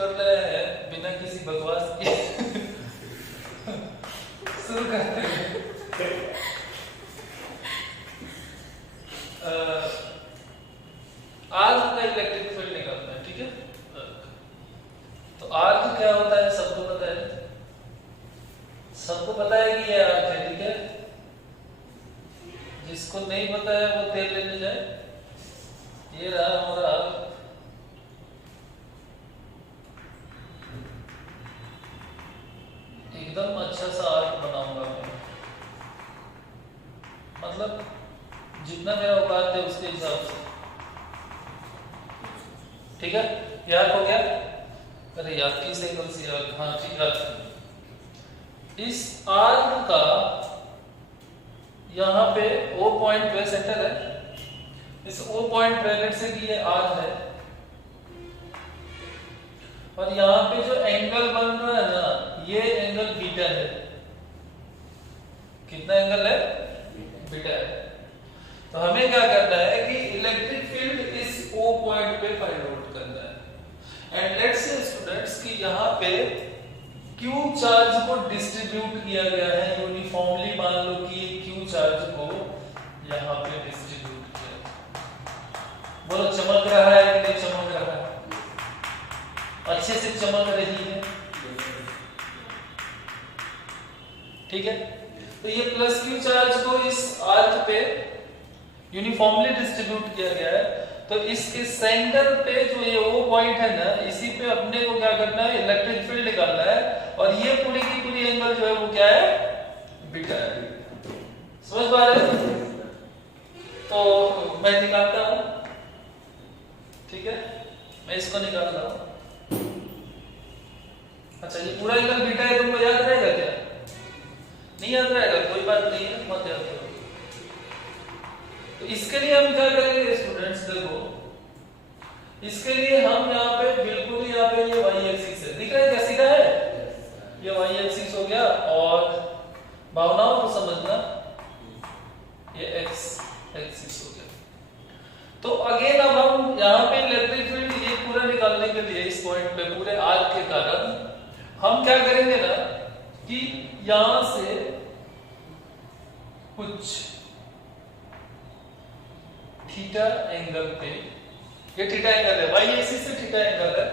कर रहे हैं बिना किसी बकवास के। शुरू करते हैं। आर्क का इलेक्ट्रिक फील्ड निकालना है, ठीक है। तो आर्क क्या होता है सबको पता है, सबको पता है कि ये आर्क है, ठीक है। जिसको नहीं पता है वो तेल लेने जाए। ये रहा हमारा आर्क। एकदम अच्छा सा आर्क बनाऊंगा मैं, मतलब जितना मेरा औकात है उसके हिसाब से, ठीक है। याद हो गया? अरे याद की सही कौन सी याद? हाँ ठीक है। इस आर्क का यहाँ पे O पॉइंट पे सेंटर है। इस O पॉइंट पे लेट से कि ये आर्क है, और यहाँ पे जो एंगल बन रहा है ना, ये एंगल बीटा है। कितना एंगल है? बीटा है। तो हमें क्या करना है कि इलेक्ट्रिक फील्ड इस O पॉइंट पे फाइंड आउट करना है। एंड लेट्स से स्टूडेंट्स कि यहाँ पे Q चार्ज को डिस्ट्रीब्यूट किया गया है यूनिफॉर्मली। मान लो कि Q चार्ज को यहाँ पे डिस्ट्रीब्यूट किया। बोलो चमक रहा है कि नहीं चमक रहा है? अच्छे से चमक रही है, ठीक है। तो ये प्लस Q चार्ज को इस आर्क पे यूनिफॉर्मली डिस्ट्रीब्यूट किया गया है। तो इसके सेंटर पे जो ये O पॉइंट है ना, इसी पे अपने को क्या करना है? इलेक्ट्रिक फील्ड निकालना है। और ये पूरी की पूरी एंगल जो है वो क्या है? बीटा है। समझ पा रहे हो? तो मैं निकालता हूं, ठीक है। मैं इसको निकालता हूं। अच्छा ये पूरा एंगल बीटा है, तुमको याद रहेगा क्या? नहीं याद रहेगा, कोई बात नहीं है, मत याद करो। तो इसके लिए हम क्या करेंगे स्टूडेंट्स? देखो इसके लिए हम यहाँ पे बिल्कुल ही यहाँ पे ये y एक्सिस है, दिख रहा है क्या? सीधा है, ये y एक्सिस हो गया। और भावनाओं को समझना, ये x एक्सिस हो गया। तो अगेन अब हम यहाँ पे इलेक्ट्रिक फील्ड ये पूरा निकालने के लिए इस पॉइंट पे पूरे आर्क के कारण हम क्या करेंगे ना कि यहां से कुछ थीटा एंगल पे, ये थीटा एंगल है, y एक्सिस से थीटा एंगल है,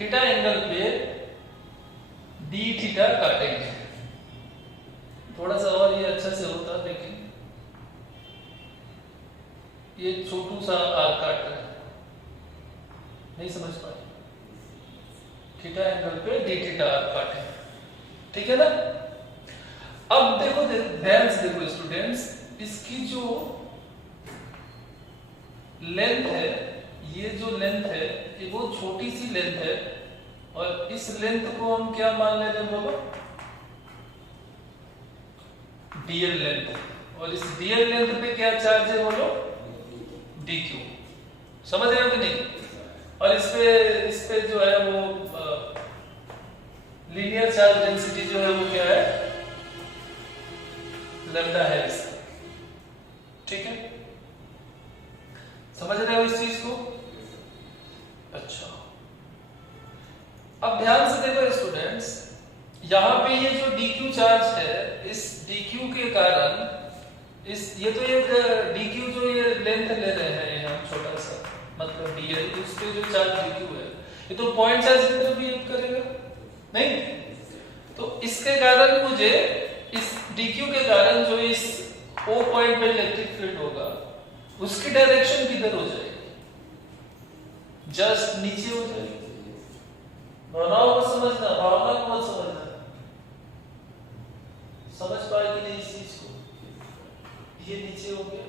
थीटा एंगल पे d थीटा काटेंगे। थोड़ा सा और ये अच्छा से होता, लेकिन ये छोटू सा आर्क काट रहा है, नहीं समझ पाए। थीटा एंगल पे d थीटा आर्क काटे, ठीक है ना। अब देखो ध्यान से देखो स्टूडेंट्स, इसकी जो लेंथ है, ये जो लेंथ है ये वो छोटी सी लेंथ है, और इस लेंथ को हम क्या मान लेते हैं बोलो? dl length. और इस dl लेंथ पे क्या चार्ज है बोलो? dq। समझ रहे हो कि नहीं? और इस पे जो है वो लीनियर चार्ज डेंसिटी जो है वो क्या है? लैम्डा है इसका, ठीक है। समझ रहे हो इस चीज को? अच्छा अब ध्यान से देखो स्टूडेंट्स, यहां पे ये जो dq चार्ज है, इस dq के कारण इस ये तो एक dq जो ये लेंथ ले रहे हैं हम छोटा सा, मतलब dl, उस पे जो चार्ज dq है ये तो पॉइंट चार्ज की तरफ भी यूज करेगा नहीं। तो इसके कारण मुझे इस dq के कारण जो इस O पॉइंट पे इलेक्ट्रिक फील्ड होगा उसकी डायरेक्शन किधर हो जाएगी? जस्ट नीचे हो जाएगी। भावनाओं को समझना, भावना को मत समझना। समझ पाए कि नहीं इस चीज को? ये नीचे हो गया,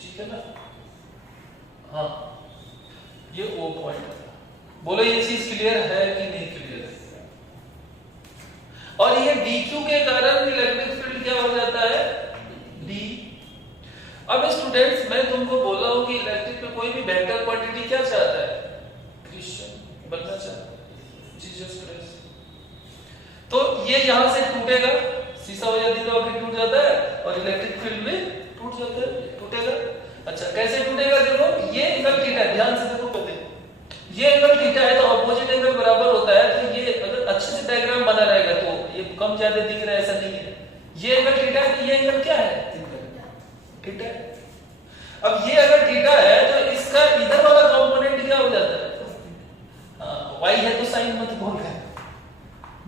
ठीक है ना। हाँ ये O पॉइंट है। बोलो ये चीज क्लियर है कि नहीं क्लियर है? और ये dq के कारण इलेक्ट्रिक फील्ड क्या हो जाता है? d। अब स्टूडेंट्स मैं तुमको बोल रहा हूं कि इलेक्ट्रिक में कोई भी वेक्टर क्वांटिटी क्या चाहता है? क्रिश्चियन बनना चाहता है, जीसस क्राइस्ट। तो ये यहां से टूटेगा, शीशा हो जाती तो आखिर टूट जाता है, और इलेक्ट्रिक फील्ड भी टूट जाता है, टूटेगा। अच्छा कैसे टूटेगा? देखो ये एंगल थीटा, ध्यान से देखो पहले, कम ज्यादा दिख रहा है, ऐसा नहीं है। ये एंगल थीटा है तो ये एंगल क्या है? थीटा है। अब ये अगर थीटा है तो इसका इधर वाला कंपोनेंट क्या हो जाता है? y है तो साइन मत भूल गए,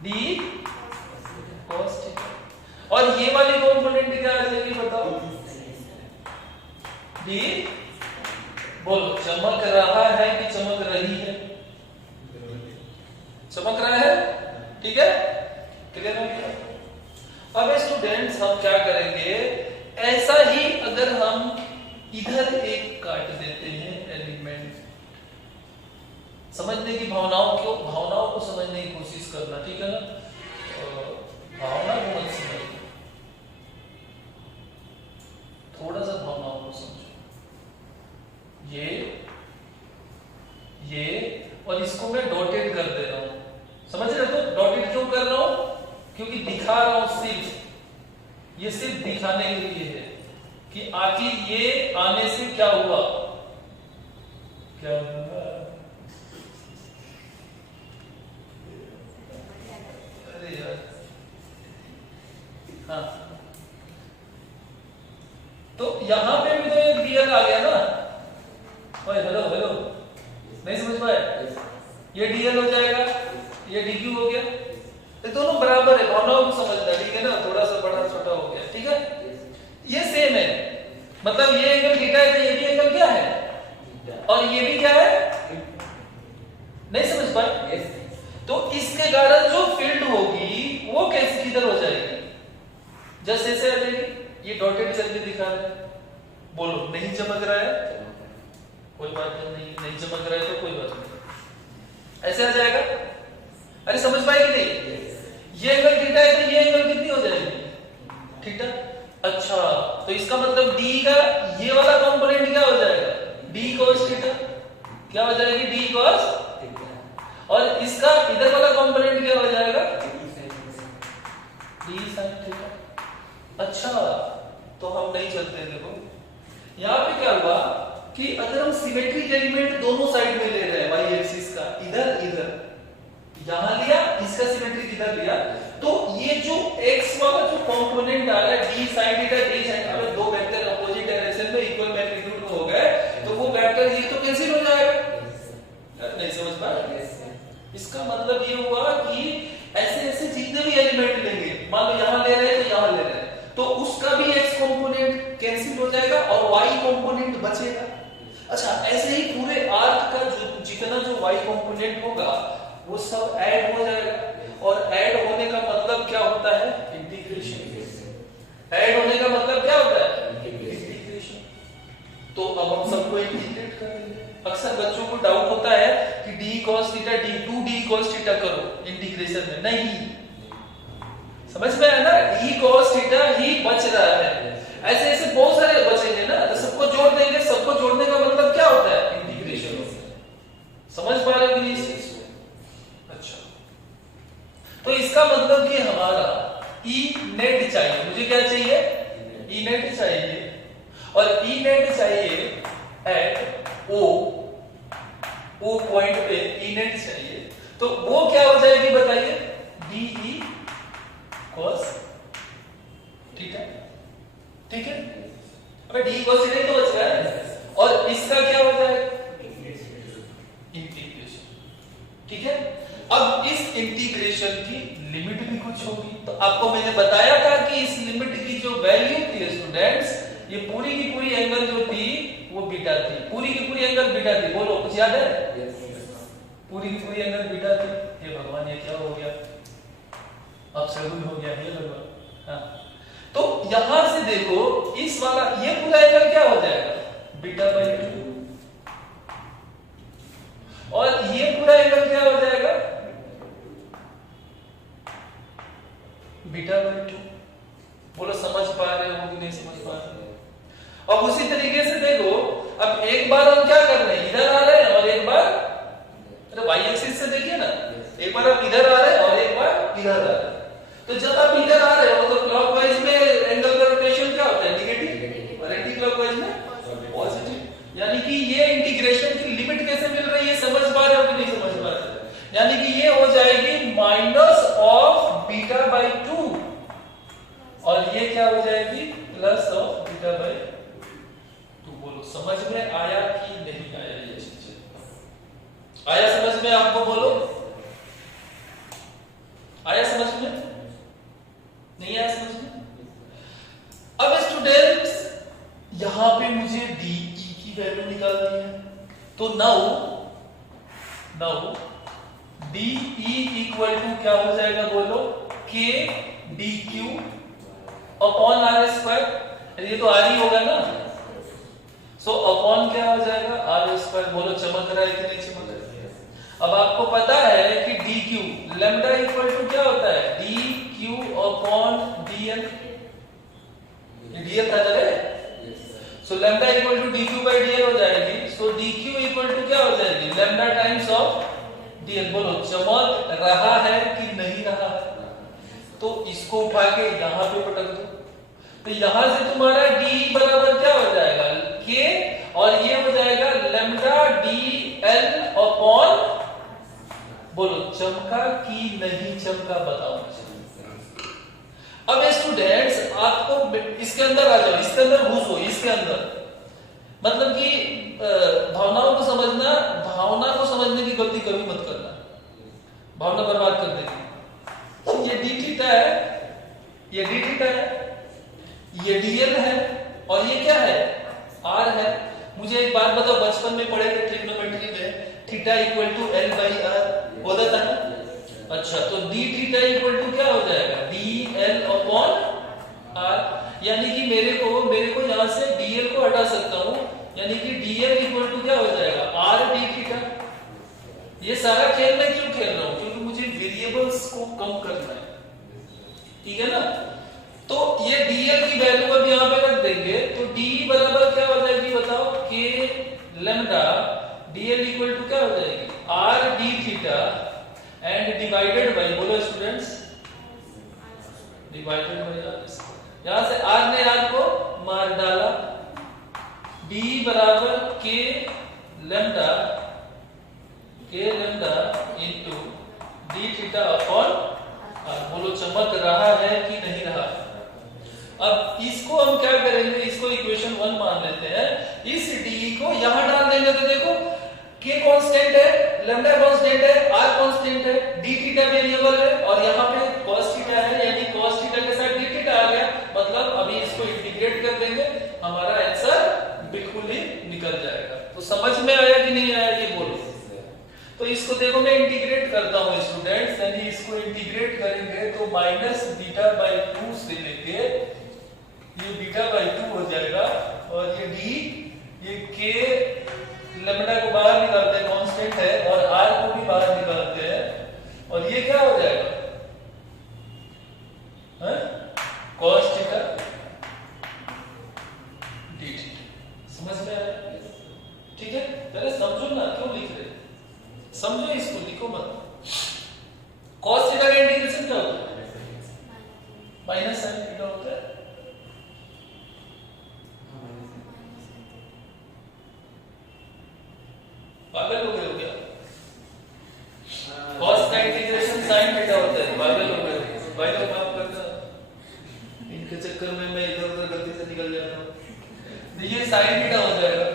d cos थीटा। और ये वाली कंपोनेंट क्या आ जाएगी बताओ? d, बोलो चमक रहा है कि चमक रही है? चमक रहा है, ठीक है, क्लियर हो गया। अब स्टूडेंट्स हम क्या करेंगे, ऐसा ही अगर हम इधर एक काट देते हैं एलिमेंट, समझने की भावनाओं को समझने की कोशिश करना, ठीक है ना? भावना को मत समझो, थोड़ा सा भावनाओं को समझो। ये और इसको मैं डॉटेड कर दे रहा हूं, समझ रहे हो? डॉटेड क्यों कर रहा हूं? क्योंकि दिखा रहा हूं, सिर्फ ये सिर्फ दिखाने के लिए है कि आखिर ये आने से क्या हुआ, क्या हुआ। अरे यार, हाँ, तो यहां पे भी तो एक डीएल आ गया ना। ओए हेलो हेलो, नहीं समझ पाए? ये डीएल हो जाएगा, ये डीक्यू हो गया, ये दोनों बराबर है, भावनाओं को समझना, ठीक है ना? थोड़ा सा बड़ा छोटा हो गया, ठीक है? ये सेम है, मतलब ये एंगल थीटा है तो ये भी एंगल क्या है, और ये भी क्या है, नहीं समझ पाए? तो इसके कारण जो फील्ड होगी वो कैसे किधर हो जाएगी, जैसे ऐसे आ जाएगी। ये डॉटेड करके दिखा रहा है, बोलो नहीं चमक रहा है, कोई बात नहीं, नहीं चमक रहा है तो कोई बात नहीं, ऐसे आ जाएगा। अरे समझ पाए कि नहीं? ये एंगल थीटा है तो ये एंगल कितनी हो जाएगी, थीटा। अच्छा, तो इसका मतलब d का ये वाला कंपोनेंट क्या हो जाएगा, d cos थीटा, क्या हो जाएगी, d cos थीटा। और इसका इधर वाला कंपोनेंट क्या हो जाएगा, d sin थीटा। अच्छा, तो हम नहीं चलते, देखो यहां पे क्या हुआ कि अगर हम सिमेट्रिक एलिमेंट दोनों साइड में ले रहे हैं, वाई एक्सिस का, इधर इधर यहां लिया, इसका सिमेट्रिक इधर लिया, तो ये जो x वाला जो कंपोनेंट आ रहा है d sin theta, d sin theta, दो वेक्टर अपोजिट डायरेक्शन में इक्वल मैग्नीट्यूड में हो गए, तो वो वेक्टर ये तो कैंसिल हो जाएगा। नहीं समझ पाए? इसका मतलब ये हुआ कि ऐसे ऐसे जितने भी एलिमेंट लेंगे, मान लो यहां ले रहे हैं तो यहां ले रहे हैं, तो उसका भी x कंपोनेंट कैंसिल हो जाएगा और y कंपोनेंट बचेगा। अच्छा, ऐसे ही पूरे आर्क का जो जितना जो y कंपोनेंट होगा वो सब ऐड हो जाएगा, और ऐड होने का मतलब क्या होता है, इंटीग्रेशन। ऐड होने का मतलब क्या होता है, इंटीग्रेशन। तो अब हम सबको इंटीग्रेट कर देंगे। अक्सर बच्चों को डाउट होता है कि d cos theta d cos theta करो इंटीग्रेशन में, नहीं, समझ में आया ना? d cos थीटा ही बच रहा है, ऐसे ऐसे बहुत सारे बचेंगे ना, तो सबको जोड़ देंगे, सबको जोड़ने का मतलब क्या होता है, इंटीग्रेशन होता है। समझ पा रहे हो इस चीज को? अच्छा, तो इसका मतलब कि हमारा E नेट चाहिए, मुझे क्या चाहिए, E नेट चाहिए, और E नेट चाहिए एट O पॉइंट पे E नेट चाहिए, तो वो क्या हो जाएगी बताइए, DE cos थीटा, ठीक है? अबे D cos थीटा तो बच रहा है, और इसका क्या हो जाएगा, इंटीग्रेशन, ठीक है? अब इस इंटीग्रेशन की लिमिट भी कुछ होगी, तो आपको मैंने बताया था कि इस लिमिट की जो वैल्यू थी स्टूडेंट्स, ये पूरी की पूरी एंगल जो थी वो बीटा थी, पूरी की पूरी एंगल बीटा थी, बोलो कुछ याद है? पूरी की पूरी एंगल बीटा थी। हे भगवान, ये क्या हो गया, अब सेवन हो गया, हे भगवान। हाँ, तो यहां से देखो, इस वाला ये पूरा एंगल क्या हो जाएगा, बीटा बाई 2, और ये पूरा एंगल क्या हो जाएगा, बीटा बाई 2। बोलो समझ पा रहे हो कि नहीं समझ पा रहे हो? अब उसी तरीके से देखो, अब एक बार हम क्या कर रहे हैं, इधर आ रहे हैं, और एक बार अरे वाई एक्सिस से देखिए ना, एक बार आप इधर आ रहे हैं और एक बार इधर आ रहे हैं। तो जब आप इधर आ रहे हो तो क्लॉकवाइज में एंगल का रोटेशन क्या होता है, नेगेटिव, और एंटी क्लॉकवाइज में पॉजिटिव। यानी कि ये इंटीग्रेशन की लिमिट कैसे मिल रही है, समझ पा रहे हो कि नहीं समझ पा रहे हो? यानी कि ये हो जाएगी माइनस ऑफ बीटा बाई 2 और ये क्या हो जाएगी प्लस ऑफ बीटा बाई 2। बोलो समझ में आया कि नहीं आया? ये चीज आया समझ में? आपको बोलो आया समझ में? नहीं आया समझ में? अब स्टूडेंट्स यहां पे मुझे डी ई की वैल्यू निकालनी है, तो now d E equal to क्या हो जाएगा? बोलो k d q upon r square. ये तो आर ही होगा ना, सो अपॉन क्या हो जाएगा? R square. बोलो चमक रहा है कि नहीं चमक रहा है? अब आपको पता है कि d q lambda equal to क्या होता है? D q upon d l. D l था जरे, so lambda equal to d q by d l हो जाएगी। So d q equal to क्या हो जाएगी? Lambda times of d l. बोलो चमक रहा है कि नहीं रहा है? तो इसको उठा के यहां पे पटक दो, तो यहां से तुम्हारा डी बराबर क्या हो जाएगा? के, और ये हो जाएगा लैम्डा डी एल अपॉन। बोलो चमका कि नहीं चमका? बताओ। अब स्टूडेंट्स आपको इसके अंदर आ जाओ, इसके अंदर घुसो, इसके अंदर मतलब कि भावनाओं को समझना, भावना को समझने की गलती कभी मत करना, भावना बर्बाद कर देगी। ये डी थीटा है, ये डी थीटा है, ये डीएल है, और ये क्या है? आर है। मुझे एक बात बताओ, बचपन में पढ़े थे ट्रिग्नोमेट्री में theta equal to l by r होता था ना? अच्छा, तो डी थीटा इक्वल टू क्या हो जाएगा? D l upon r. यानी कि मेरे को यहां से डीएल को हटा सकता हूं, यानी कि डीएल इक्वल टू क्या हो जाएगा? R D theta. ये सारा खेल मैं क्यों खेल रहा हूं? क्योंकि मुझे वेरिएबल्स को कम करना है, ठीक है ना? तो ये डीएल की वैल्यू अब यहां पे रख देंगे, तो डी बराबर क्या हो जाएगी? बताओ, के लैम्डा डीएल इक्वल टू क्या हो जाएगी? R D theta and divided by, बोलो स्टूडेंट्स, डिवाइडेड बाई आर। यहां से आर ने आर को मार डाला, डी बराबर k lambda into d theta upon r. बोलो चमक रहा है कि नहीं रहा? अब इसको हम क्या करेंगे? इसको इक्वेशन 1 मान लेते हैं। इस डी को यहां डाल देंगे तो देखो के कांस्टेंट है, लैम्डा कांस्टेंट है, आर कांस्टेंट है, डी थीटा वेरिएबल है, और यहां पे cos थीटा है, यानी cos थीटा के साथ डी थीटा आ गया। मतलब अभी इसको इंटीग्रेट कर देंगे, हमारा आंसर बिल्कुल ही निकल जाएगा। तो समझ में आया कि नहीं आया? ये बोलो। तो इसको देखो मैं इंटीग्रेट करता हूं स्टूडेंट्स, यानी इसको इंटीग्रेट करेंगे तो माइनस बीटा बाई 2 से लेके ये बीटा बाई 2 हो जाएगा, और ये डी, ये के लैम्डा को बाहर निकालते हैं, कांस्टेंट है, और आर को भी बाहर निकालते हैं, और ये क्या हो जाएगा? cos theta D theta. समझ में आया? ठीक है, पहले समझो ना, क्यों लिख रहे? समझो इसको, लिखो मत। cos थीटा का इंटीग्रेशन क्या होता है? माइनस sin थीटा होता है। पागल हो गए हो क्या? cos का इंटीग्रेशन sin थीटा होता है। पागल हो गए भाई, तो माफ करना, इनके चक्कर में मैं इधर उधर गलती से निकल जाता हूं। तो ये sin थीटा हो जाएगा,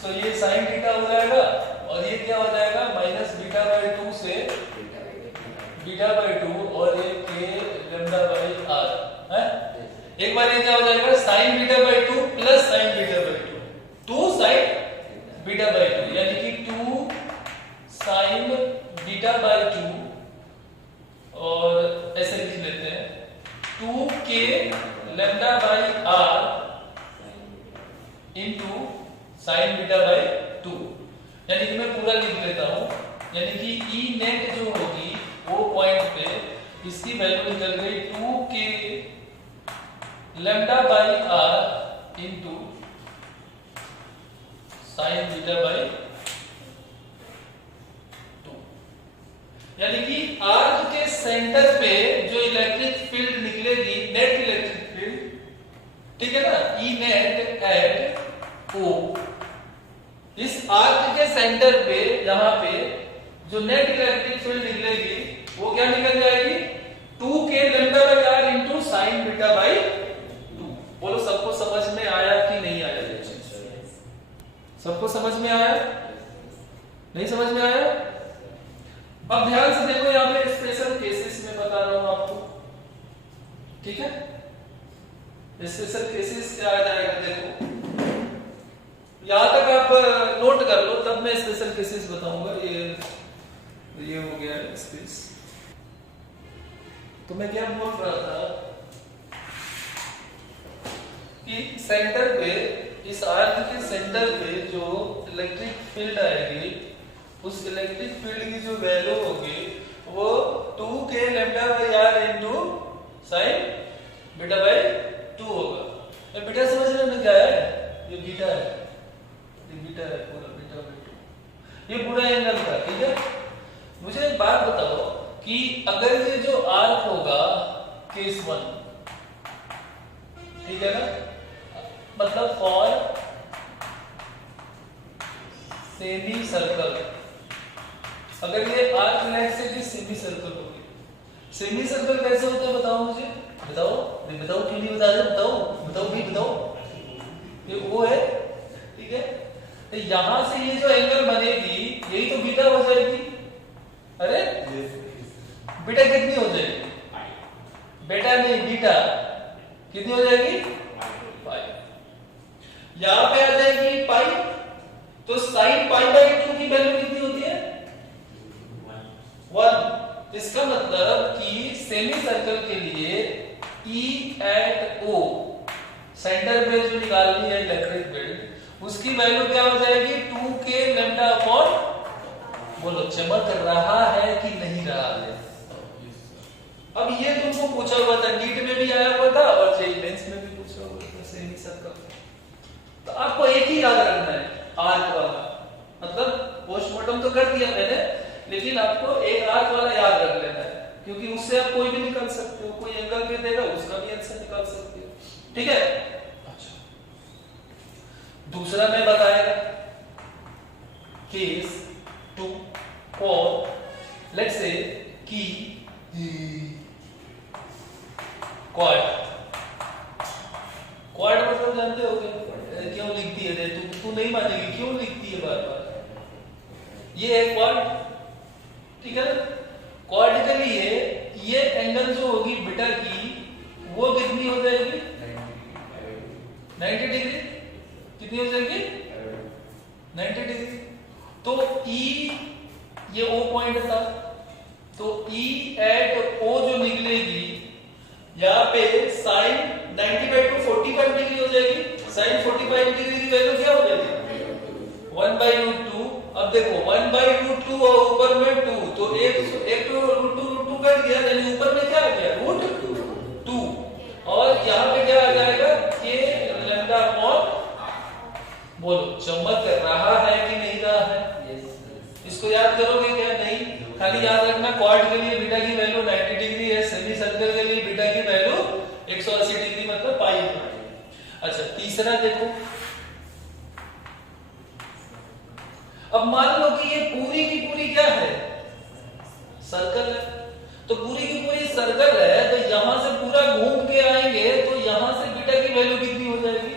सो ये sin थीटा हो जाएगा, और ये क्या हो जाएगा? माइनस बीटा बाई 2 से बीटा बाई 2, और ये के लैम्डा बाई आर है। एक बार ये क्या हो जाएगा? sin beta by 2 plus sin beta by 2, 2 sin beta by 2, यानी कि 2 sin बीटा बाई 2, और ऐसे लिख लेते हैं 2 k lambda by r into sin beta by 2, यानी कि मैं पूरा लिख लेता हूं, यानी कि ई नेट जो होगी वो पॉइंट पे इसकी वैल्यू निकल गई 2 k lambda by r into sin beta by 2, यानी कि आर्क के सेंटर पे जो इलेक्ट्रिक फील्ड निकलेगी, नेट इलेक्ट्रिक फील्ड, ठीक है ना, ई नेट एट ओ, इस आर्क के सेंटर पे यहां पे जो नेट इलेक्ट्रिक फील्ड निकलेगी वो क्या निकल जाएगी 2k lambda by r into sine beta by 2। बोलो सबको समझ में आया कि नहीं आया? सबको समझ में आया? नहीं समझ में आया? अब ध्यान से देखो, यहां पे स्पेशल केसेस में बता रहा हूं आपको, ठीक है? स्पेशल केसेस क्या आ जाएगा देखो, यहां तक आप नोट कर लो, तब मैं स्पेशल केसेस बताऊंगा। ये हो गया स्पेस। तो मैं क्या बोल रहा था कि सेंटर पे, इस आर्क के सेंटर पे जो इलेक्ट्रिक फील्ड आएगी, उस इलेक्ट्रिक फील्ड की जो वैल्यू होगी वो 2k lambda by r into sine beta by 2 होगा। ये बीटा समझ रहे हो क्या है? ये बीटा है, ये बीटा है पूरा, बीटा बाई 2 ये पूरा एंगल था, ठीक है? मुझे एक बात बताओ कि अगर ये जो आर्क होगा केस 1, ठीक है ना, मतलब फॉर सेमी सर्कल, अगर ये आर्क लेंथ से भी सेमी सर्कल होगी, सेमी सर्कल कैसे होता है बताओ मुझे, बताओ, नहीं बताओ, क्यों नहीं बता रहे? बताओ बताओ भी बताओ। ये वो है, ठीक है? तो यहां से ये जो एंगल बनेगी यही तो बीटा हो जाएगी। अरे बीटा कितनी हो जाएगी? बेटा नहीं, बीटा कितनी हो जाएगी? पाई। यहां पे आ जाएगी पाई, तो साइन पाई बाई 2 की वैल्यू कितनी होती है? 1। इसका मतलब कि सेमी सर्कल के लिए E एट O, सेंटर पे जो निकालनी है इलेक्ट्रिक फील्ड, उसकी वैल्यू क्या हो जाएगी? 2k लैम्डा अपॉन, बोलो चमक रहा है कि नहीं रहा है? अब ये तुमको पूछा हुआ था, नीट में भी आया हुआ था और जेईई मेंस में भी पूछा हुआ था सेमी सर्कल। तो आपको एक ही याद रखना है, आर्क वाला, मतलब पोस्टमार्टम तो कर दिया मैंने, लेकिन आपको एक आर्क वाला याद रख लेना है, क्योंकि उससे आप कोई भी निकाल सकते हो, कोई एंगल भी देगा उसका भी आंसर निकाल सकते हो, ठीक है? अच्छा, दूसरा मैं बताएगा केस 2 और लेट्स से कि क्वाड मतलब जानते हो क्यों लिखती है? तू नहीं मानेगी, क्यों लिखती है बार बार? ये है क्वाड, ठीक है? क्वाड के लिए ये एंगल जो होगी बीटा की, वो कितनी हो जाएगी? 90 डिग्री। कितनी हो जाएगी? 90 डिग्री। तो E, ये O पॉइंट था, तो E एट O जो निकलेगी, यहाँ पे साइन 90/2 45 डिग्री हो जाएगी। साइन 45 डिग्री की वैल्यू क्या हो जाएगी? 1/√2। अब देखो 1/√2 और ऊपर में 2, तो एक तो √2 कट गया, यानी ऊपर में क्या आ गया? √2, और यहाँ पे क्या आ जाएगा? k लैम्डा अपॉन, बोलो चमक रहा है कि नहीं रहा है? इसको याद करोगे क्या? नहीं, खाली याद रखना क्वाड के लिए बीटा की वैल्यू 90 डिग्री है, सेमी सर्कल के लिए बीटा की वैल्यू 180 डिग्री, मतलब पाई। अच्छा, तीसरा देखो, अब मान लो कि ये पूरी की पूरी क्या है? सर्कल है। तो पूरी की पूरी सर्कल है, तो यहां से पूरा घूम के आएंगे, तो यहां से बीटा की वैल्यू कितनी हो जाएगी?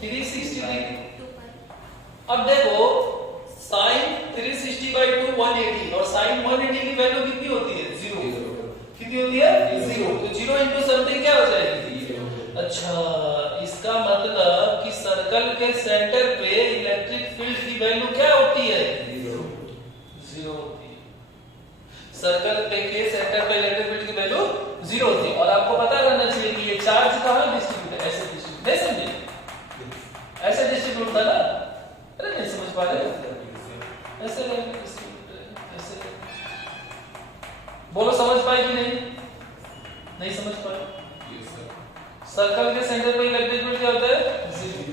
360 डिग्री। अब देखो साइन 360/2 180, और साइन 180 की वैल्यू कितनी होती है? 0। कितनी होती है? 0। तो 0 इंटू समथिंग क्या हो जाएगी? अच्छा, इसका मतलब कि सर्कल के सेंटर पे इलेक्ट्रिक फील्ड की वैल्यू क्या होती है? 0 होती है। सर्कल पे के सेंटर पे इलेक्ट्रिक फील्ड की वैल्यू 0 होती है। और आपको पता रहना चाहिए कि ये चार्ज कहां डिस्ट्रीब्यूट है? ऐसे डिस्ट्रीब्यूट, नहीं समझे? ऐसे डिस्ट्रीब्यूट था ना? अरे नहीं समझ पा रहे? ऐसे ऐसे, बोलो समझ पाए कि नहीं? नहीं समझ पाए? सर्कल के सेंटर पे इलेक्ट्रिक फील्ड क्या होता है? 0।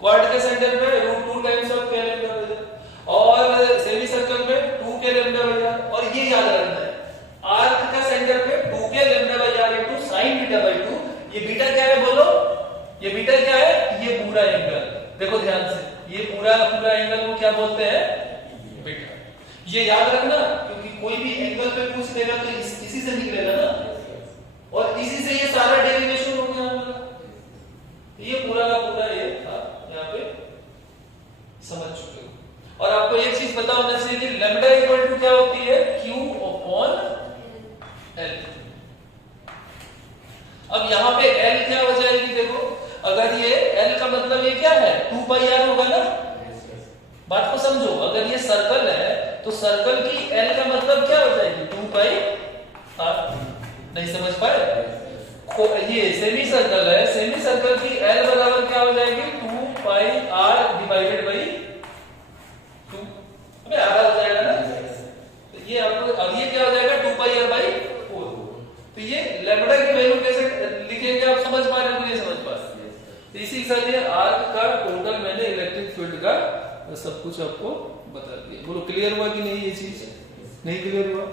क्वाड के सेंटर पे √2 टाइम्स ऑफ k लैम्डा हो जाता है, और सेमी सर्कल में 2k लैम्डा हो जाता है। और ये याद रखना है, आर्क का सेंटर पे 2k lambda by r into sin beta by 2। ये बीटा क्या है बोलो? ये बीटा क्या है? ये पूरा एंगल, देखो ध्यान से, ये पूरा एंगल को क्या बोलते हैं? बीटा। ये याद रखना, क्योंकि कोई भी एंगल पे पूछ देगा तो इसी से निकलेगा ना, और इसी से ये सारा डेरिवेशन हो गया हमारा। ये पूरा का पूरा ये था, यहाँ पे समझ चुके हो। और आपको एक चीज पता होना चाहिए कि लैम्डा इक्वल टू क्या होती है, Q अपॉन L। अब यहाँ पे L क्या हो जाएगी, देखो अगर ये L का मतलब ये क्या है 2 पाई r होगा ना, बात को समझो। अगर ये सर्कल है तो सर्कल की L का मतलब क्या हो जाएगी 2 पाई r। नहीं समझ पाए? ये सेमी सर्कल है, सेमी सर्कल की L बराबर क्या हो जाएगी 2 पाई r डिवाइडेड बाई 2। अबे आधा हो जाएगा ना, तो ये आपको अब ये क्या हो जाएगा 2 पाई r बाई 4। तो ये लैम्डा की वैल्यू कैसे लिखेंगे आप समझ पा रहे हो कि नहीं समझ पा रहे? तो इसी के साथ ये आर्क का टोटल मैंने इलेक्ट्रिक फील्ड का सब कुछ आपको बता दिया। बोलो क्लियर हुआ कि नहीं? ये चीज नहीं क्लियर हुआ?